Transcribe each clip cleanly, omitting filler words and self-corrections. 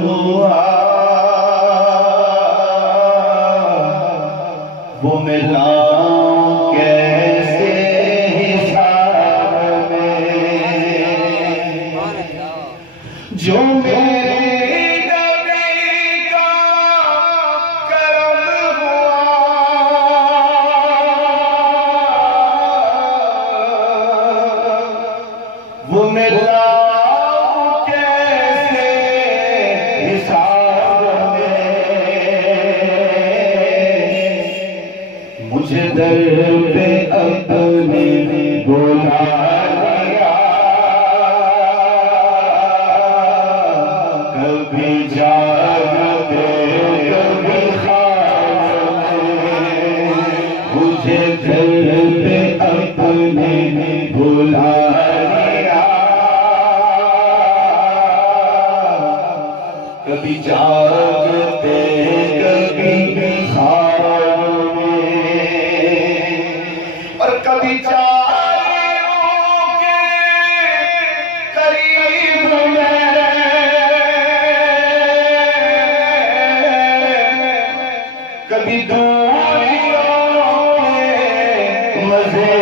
ہوا وہ ملا کیسے حساب میں جو میرے نبی کا کرم ہوا وہ ملا مجھے در پہ اپنے بلا لیا کبھی جاگتے کبھی خواب میں مجھے در پہ اپنے بلا لیا کبھی جاگتے کبھی خواب اور کبھی چاہوں کے قریب میں کبھی دوریوں کے مزے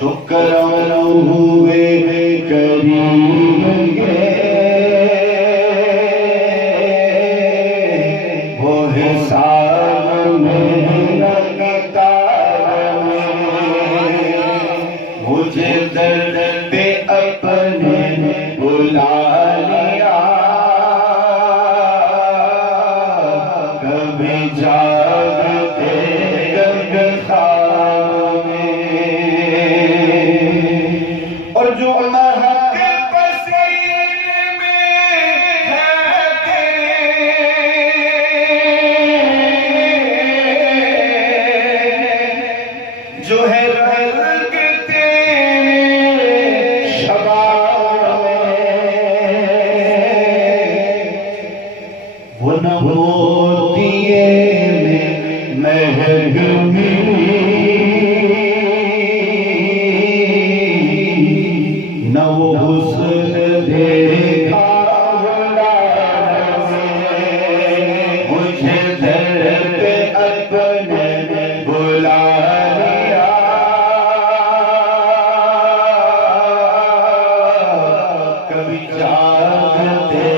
جو کرم ہوئے قریب وہ حساب مجھے درد پہ اپنے بلا لیا کبھی جاگتے کبھی خواب میں اور جو محق پسینے میں ہے جو ہے وہ نہ ہوتی ہے مہر نہ وہ حسن دیکھا مجھے در پہ اپنے بلا لیا کبھی جاگتے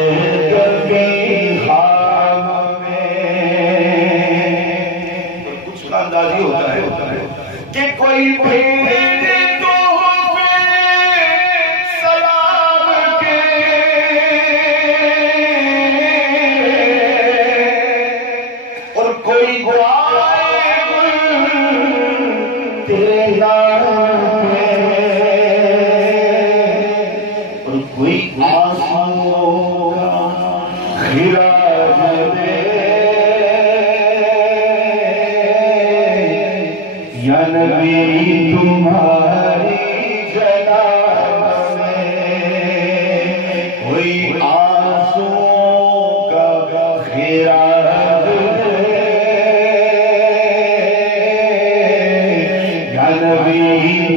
اندازی ہوتا ہے کہ کوئی بھیڑ تحفے سلام کے اور کوئی گائے تیرے نام میں اور کوئی آنسوں کا خراج دے یا نبی تمہاری جناب میں کوئی آنسوں کا خراج دے یا نبی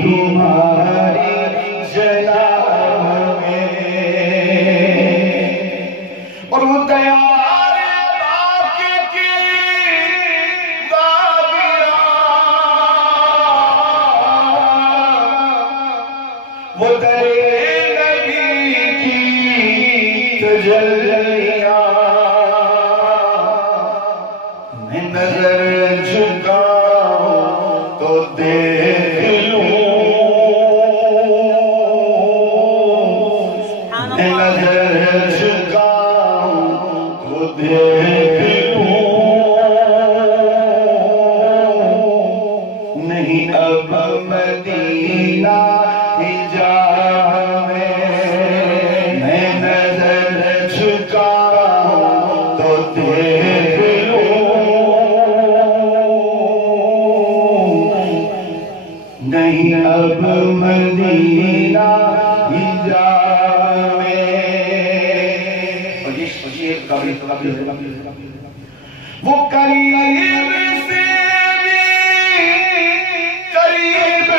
تمہاری جناب میں اور وہ تیار وہ درے نبی کی تجلیاں میں نظر جھکاؤں تو دیکھ لوں میں نظر جھکاؤں تو دیکھ لوں نہیں اب مدینہ نہیں اب مدینہ حجاب میں وہ قریب سے بھی قریب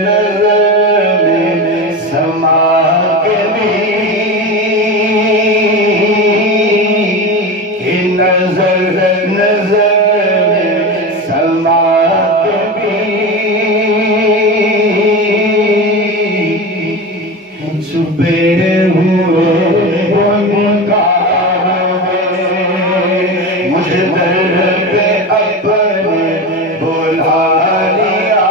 نظر میں سما کے بھی نظر میں سما کے بھی چھپے ہوئے مجھے در پہ اپنے بلا لیا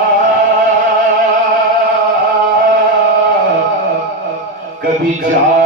کبھی جا